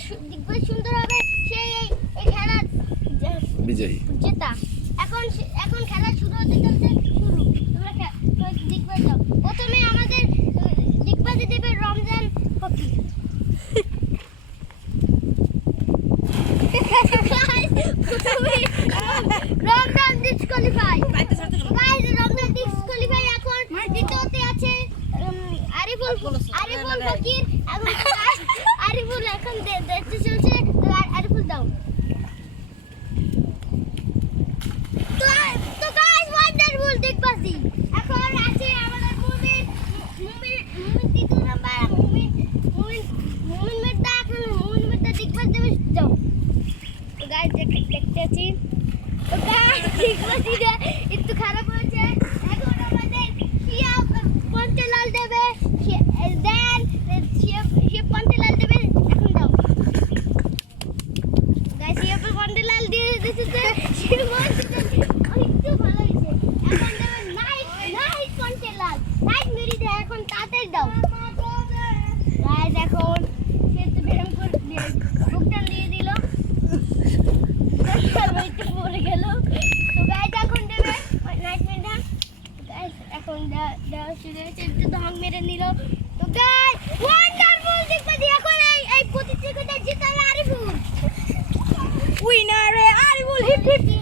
দেখবে সুন্দর হবে সেই এই খেলা বিজয়ী। জেতা। এখন এখন খেলা শুরু হতে চলছে শুরু। তোমরা দিগ্গজ দাও প্রথমে আমাদের দিগ্গজে দেবে রমজান হকি রমজান ডিসকোয়ালিফাই আরিফুল আরিফুল ফকির এখন আরিফুল এখন দে- দেখতে চলছে তো আর- আরিফুল দাও তো তো গাইস ওয়ান্ডারফুল দেখবাসি এখন আছে আমাদের মুমিন মুমিন মুমিন তৃতীয় নাম্বার মুমিন মুমিন মুমিন মেদা এখন মুমিন মেদা দেখবাস দেবে যাও তো গাইস দেখতে দেখতে আছি তো গাইস দেখবাসিটা একটু খারাপ হয়েছে এখন তাড়াতাড়ি দাও। গাইস এখন সে তো ভয়ঙ্কর বুকটান দিয়ে দিল পড়ে গেল। তো গাইস এখন দেবে নাইট গাইস এখন দেওয়া শুরু হয়েছে। একটু ধং মেরে নিল। তো গাইস প্রতিযোগিতা জিতাবে আরিফুল উইনারে আরিফুল হিপ হিপ হুররা